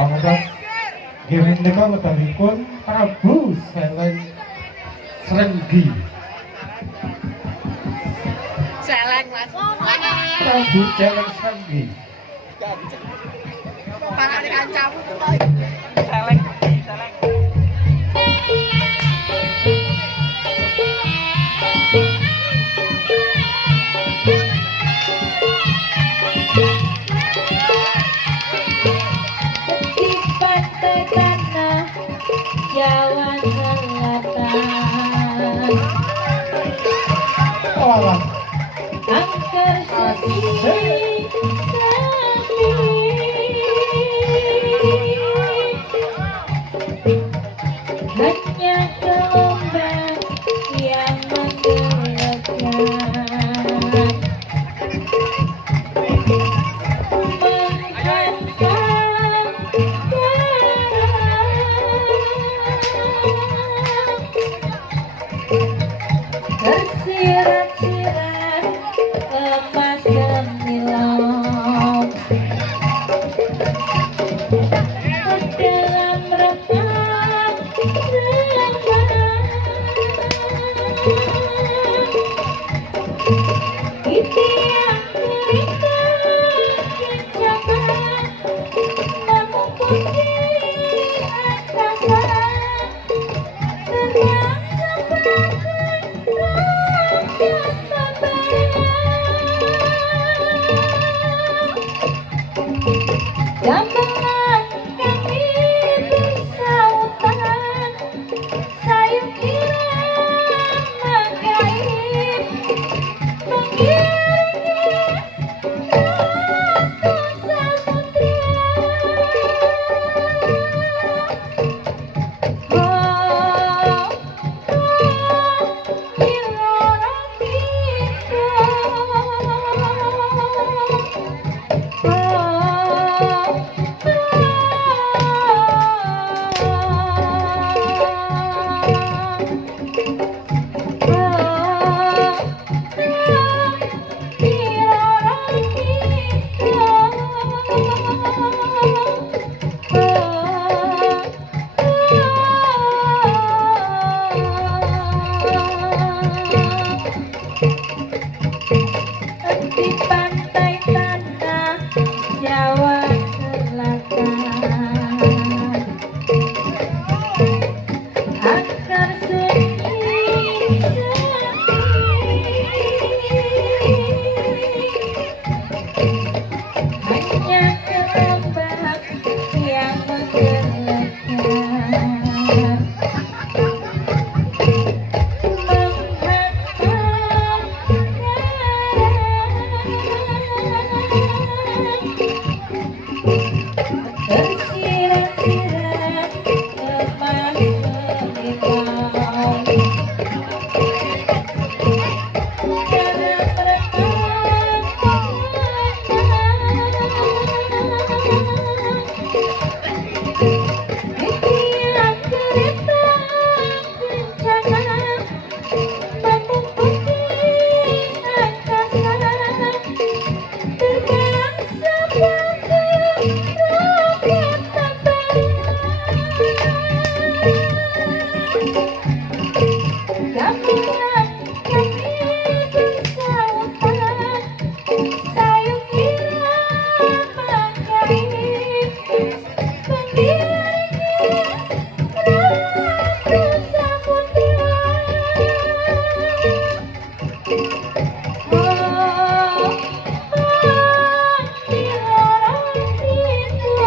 Pangkas game menika medalipun Prabu Celeng Srenggi. Celeng Mas. Prabu Celeng Srenggi. Pangan kancamu Celeng, Celeng. Di pantai tanah Jawa Selatan, Alah, angker sepi hanya gelombang yang menggerakkan, menghantam tersirat-sirat emas gemilang dalam rekam itian cerita kencangan memungkuti angkasa terbang seperti roket membayang. Gamelan kami bersautan, sayup irama gaib mengiringi ratu samudra. Oh, Bhirawa kita. Di pantai tanah Jawa Selatan, akar sunyi hanya gelombang yang menggerakkan, tersirat-sirat emas gemilang dalam rekam itian cerita kencangan memungkuti angkasa terbang seperti roket membayang. Gamelan kami bersautan, sayup irama gaib mengiringi ratu samudra. Oh, Bhirawa kita.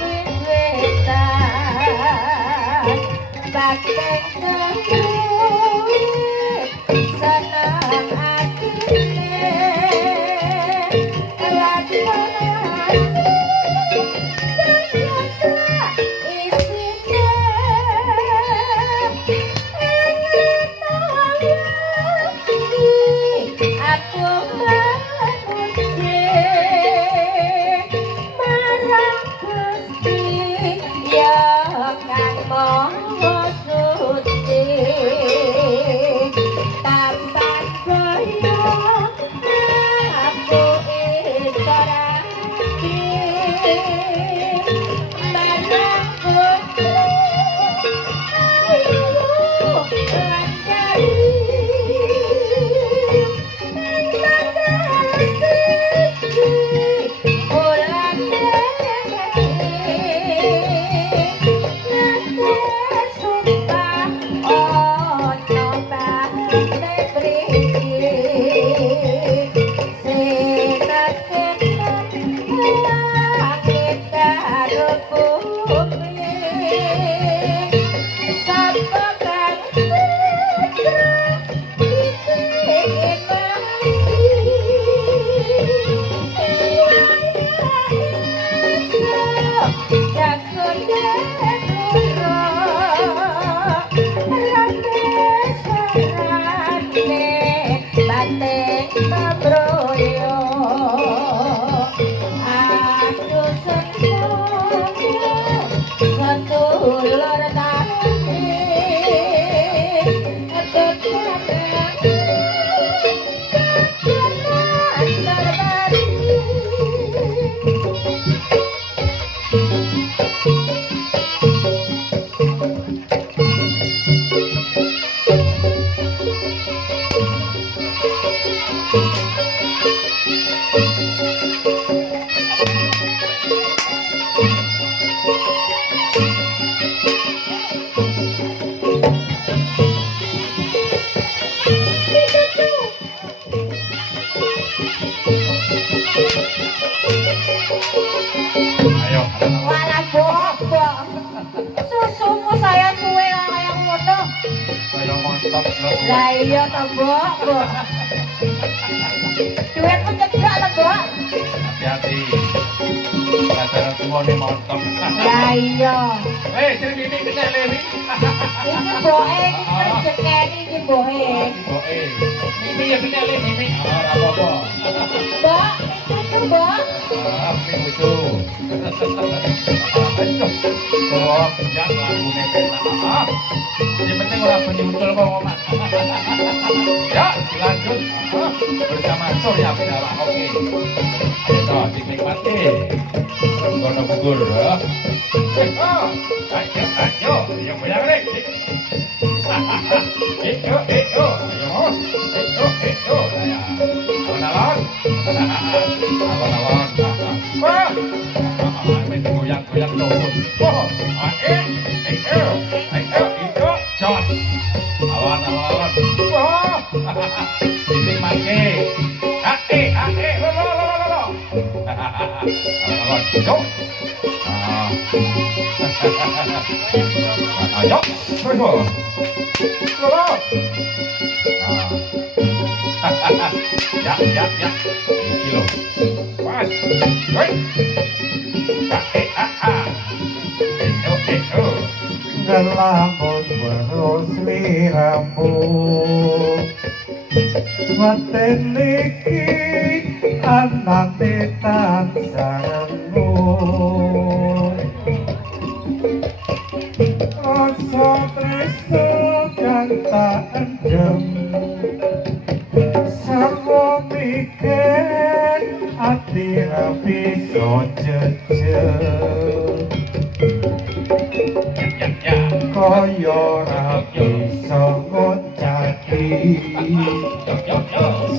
wit-witan bakeng keruit seneng atine lakonan biasa isine aku memuji marang Gusti yang kang maha suci tampan kaya aku istorati marang Gusti ayu lan Walah bok. Susumu saya suwe kayak ngono. Saya mantap loh. Lah iya to, Mbok. Duit pencedak to, Mbok. Hati-hati. Rasanya semua nih mantap. Lah iya. Jadi ini kena lari. Iki boke iki rezekeni iki boke. Oke. Mimi ya kena lari Mimi. Apa-apa. Mbok, itu Mbok. Mimi itu. Oh, jangan lagu nepet lah. Yang penting orang penyusul pengumuman. Ya, lanjut bersama Surya Bhirawa. Oke. Ayo, dinikmati. Gono gugur. Ayo, yang banyak deh. Ayo. Lawan. Wah. Goyang-goyang lompat. Wah, jos. Awan. Wah, ini make. Lo. Awan, jos. Ayo, lo. Ya. Kilo. Pas. Woi. Ngelamun terus liramu Waten niki anate tansarmu Oso tresno kang tak endem Sarwa mikir ati rapi so jejel Kaya rapi so ngocati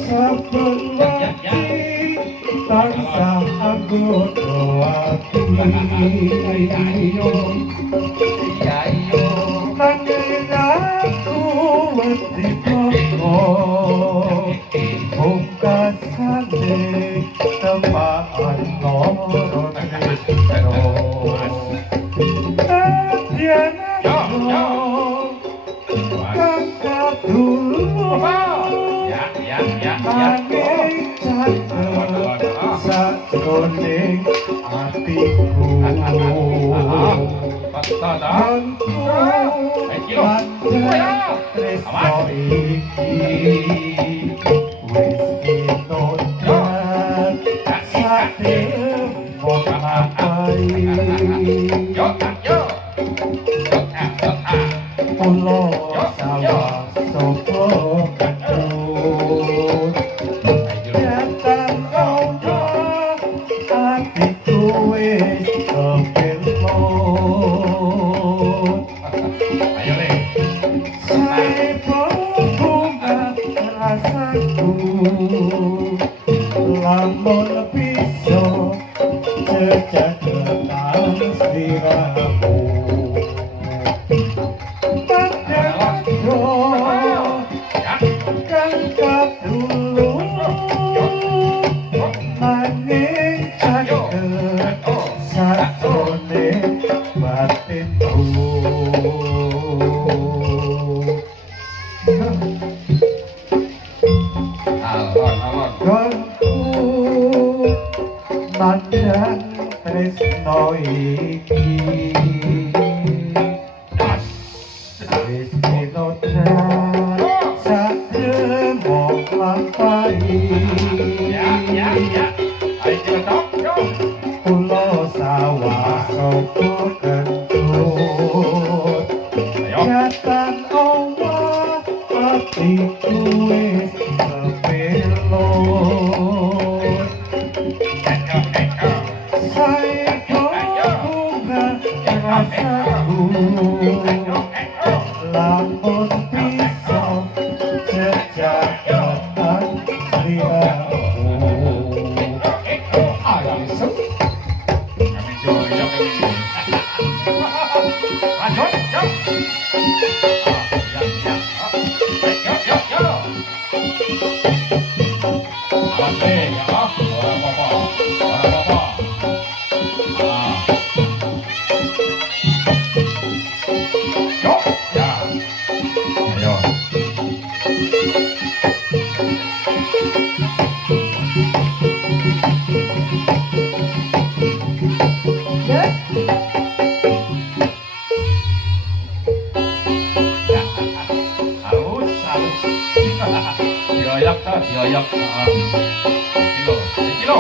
Saben wati tansah anggota ati Nanging aku wedi pokok Pungkasane temaan loro dulu Ya, ya, ya, ya. angin cakep sakroning hatiku Mantu mandang tresno iki wis inodran sate mong ngapai Pulo sawah sopo ketut Jatan Allah hatiku wis kepelot Saya bunga rasaku Lamun bisa sejak tentang sliramu Kangkap dulu Maning cakep Sakone batinku Gongku mandang tresno iki Wis inodran sakremo lampai Pulo sawah sopo kentut Jatan Allah hatiku wis kepelot Saya bunga rasaku Lamun bisa sejak datang sliramu Dioyak, kilo.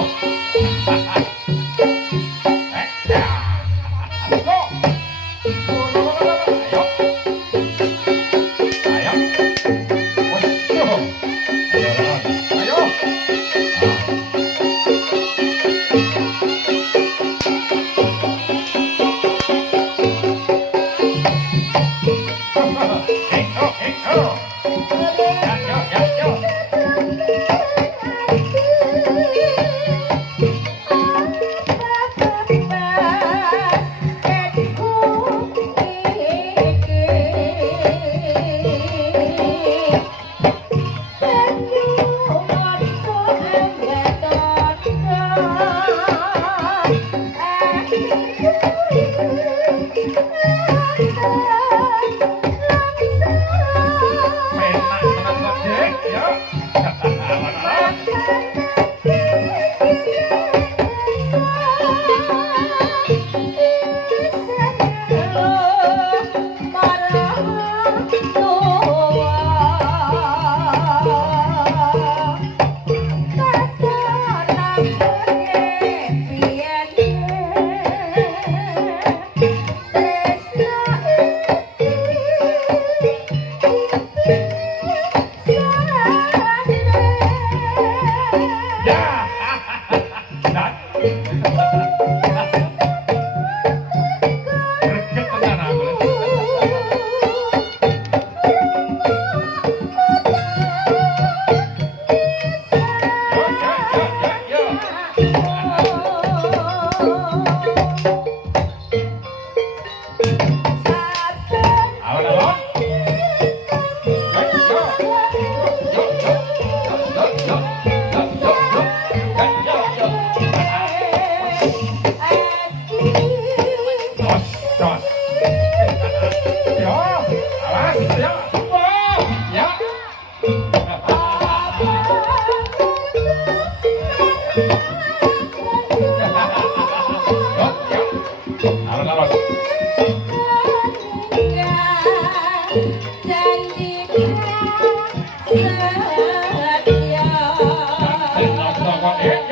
Hãy subscribe cho kênh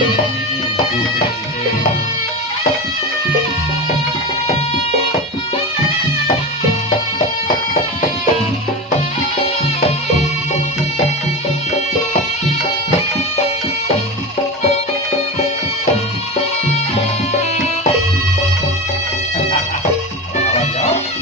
Ghiền Mì Gõ để không bỏ lỡ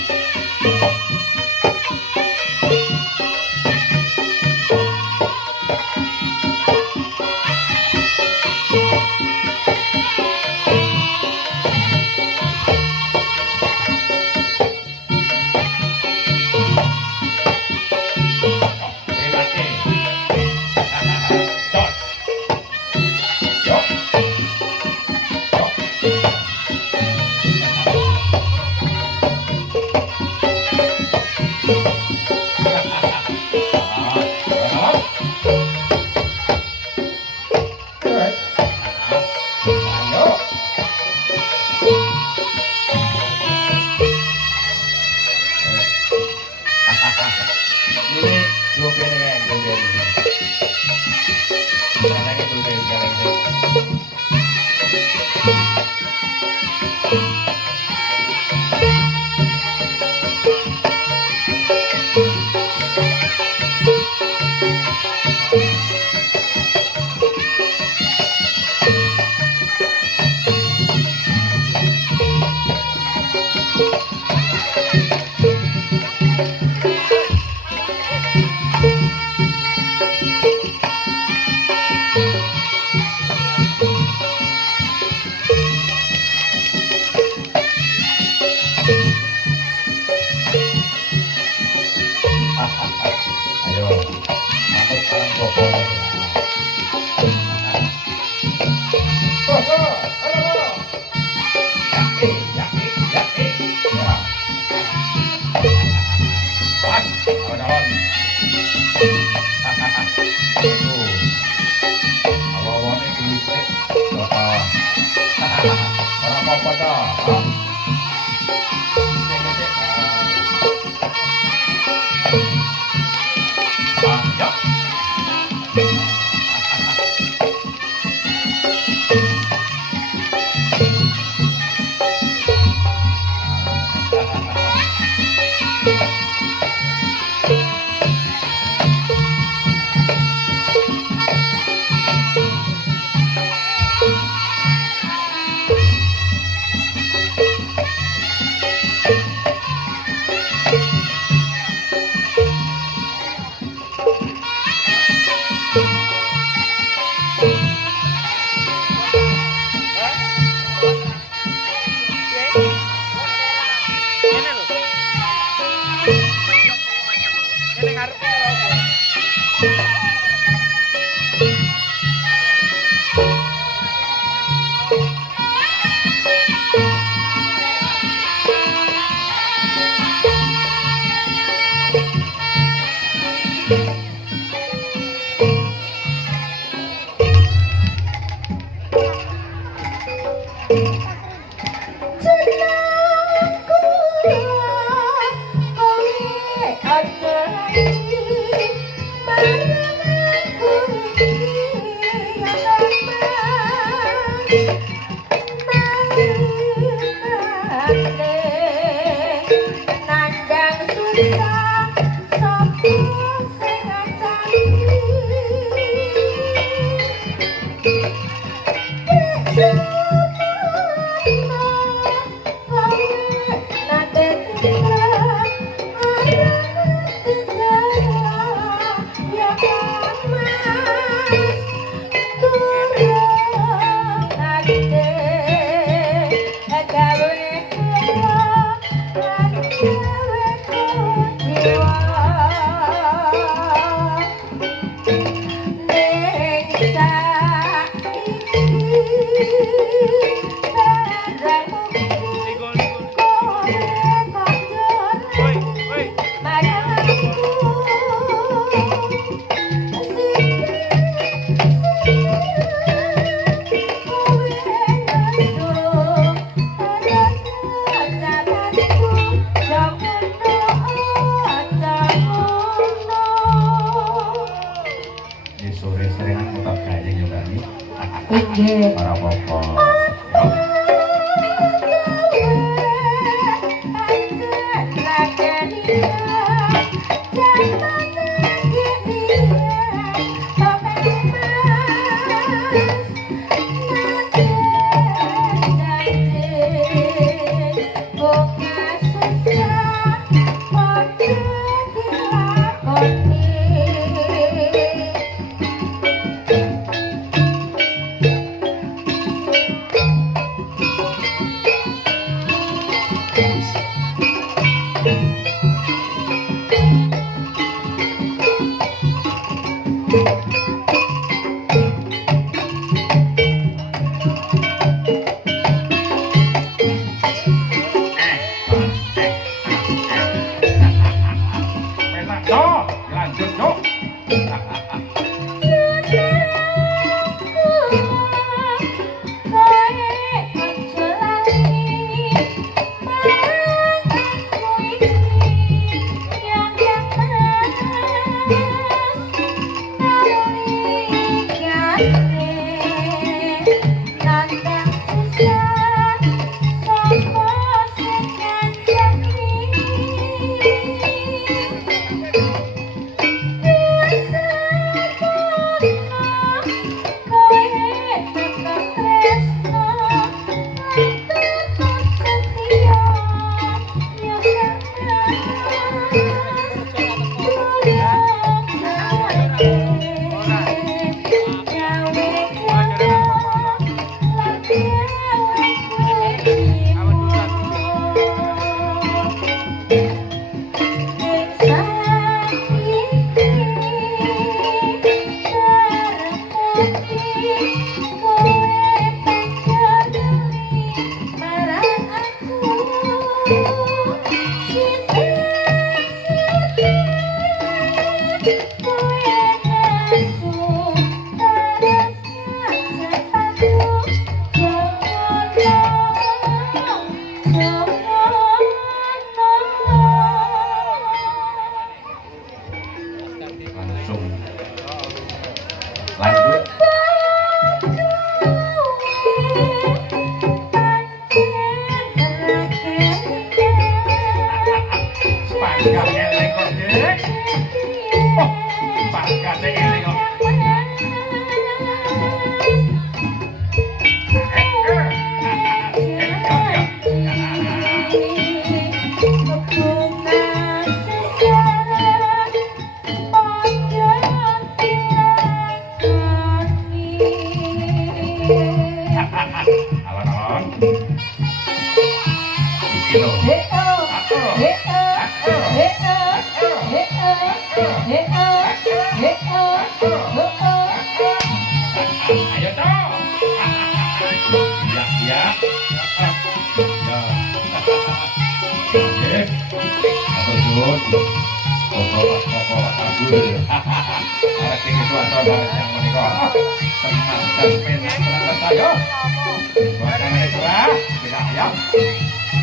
Nggih. Ora apa-apa.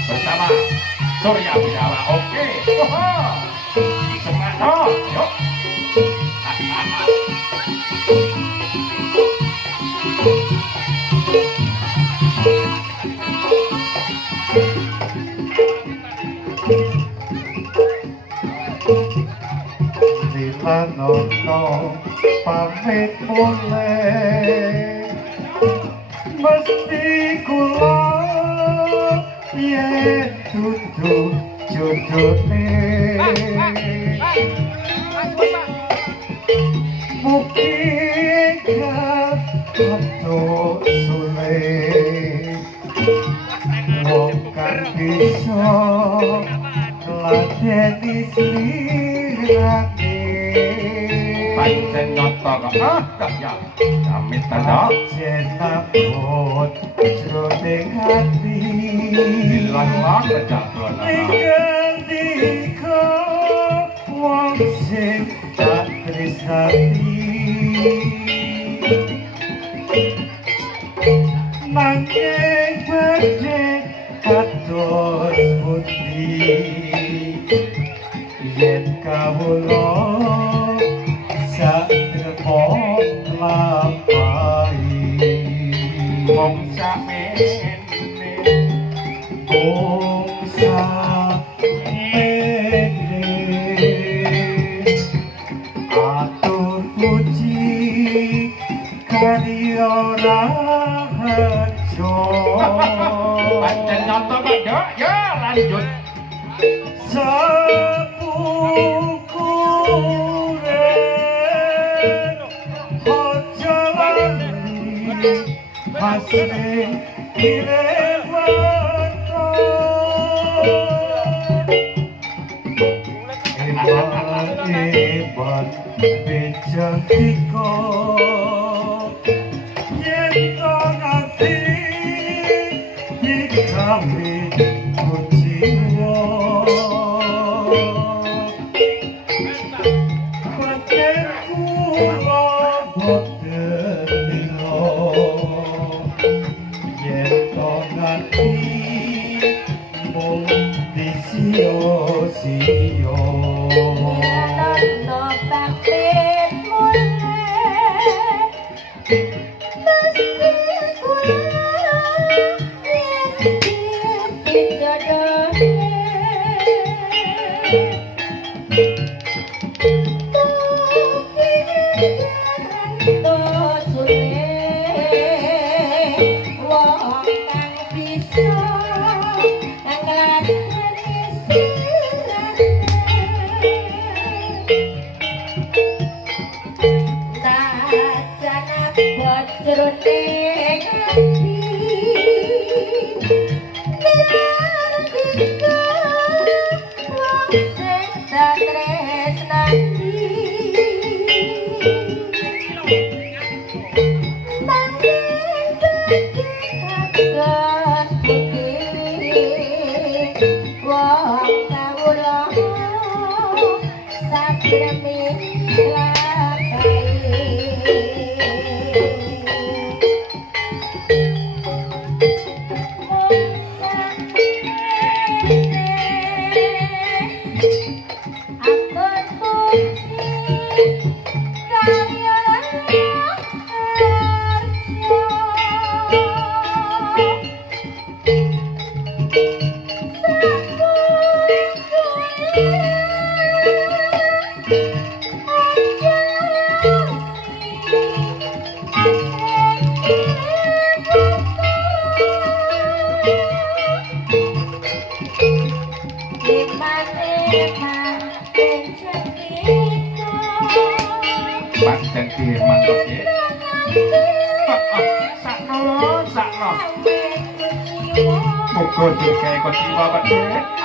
Bersama Surya Bhirawa, oke. Semangat, yuk. Dilanono pamit mulai mesti kula yen dudu jodone mugi kato sule wong kang bisa ladeni sirane Pancen nyoto kok ya kami tanda jenabot jroning ati bilang kejatuhan dika wong sing tak tresnani nanging badhe kados pundi yen kawula sak trepok lampahi sing dilewato hebat bejang tiko yen to ngati dikami kujiwa paten kula boten lilo yen to ngati mung disio-sio no pakit mulai mesti kula Pancen mantap ya. Sakno. Muga digawe kuciwa kok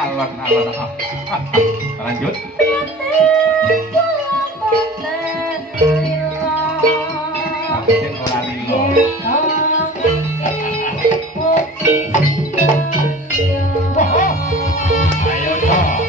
alon-alon. Lanjut. Pancen ora lilo. Ayo toh.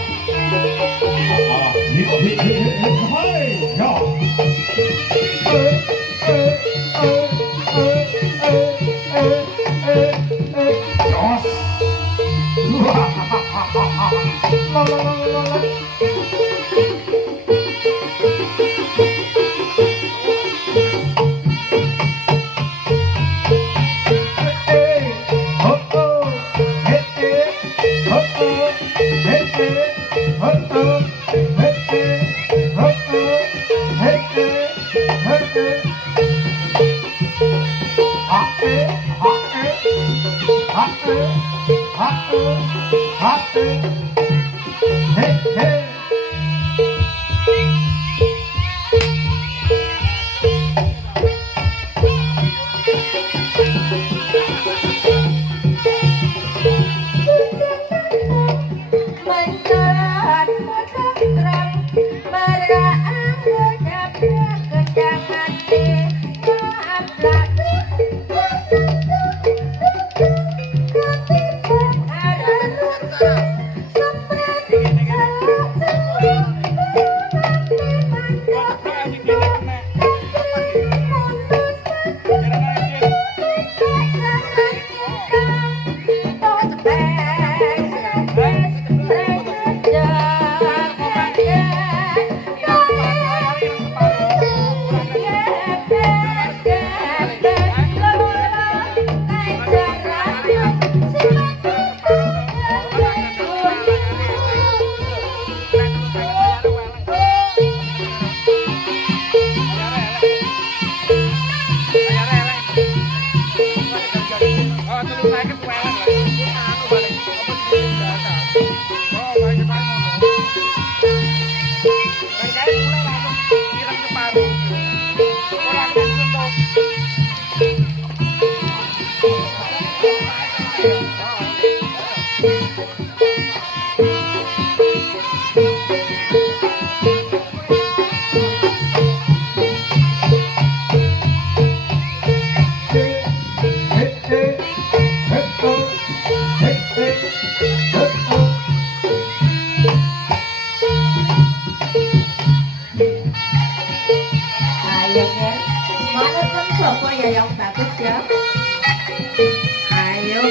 Bapak ya yang bagus ya. Ayo.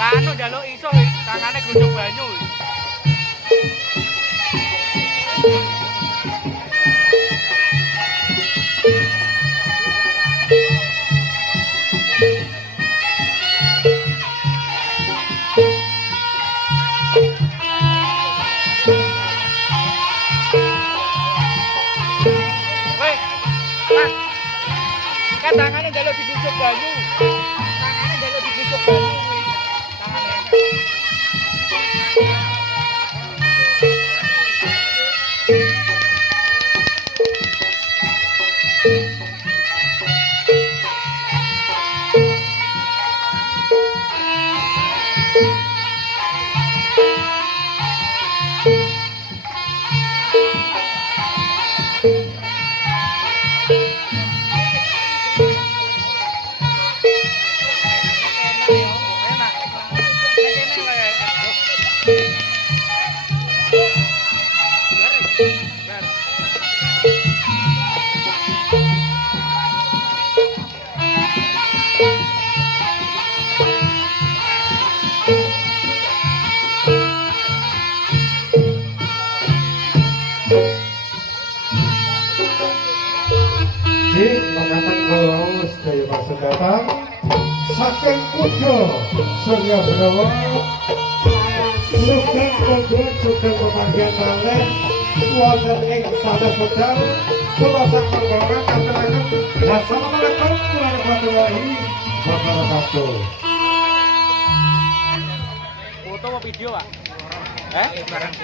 Kanu jaluk iso tangane grujuk banyu. Weh, Mas. Kan tangane jaluk digrujuk banyu. Tangane jaluk digrujuk banyu. datang saking KUDA Surya Bhirawa sugeng kondhang sugeng pemanggihan malih wonten ing sanes wekdal kula sak perkara katuraken assalamualaikum warahmatullahi wabarakatuh. Foto apa video, Pak? Barang.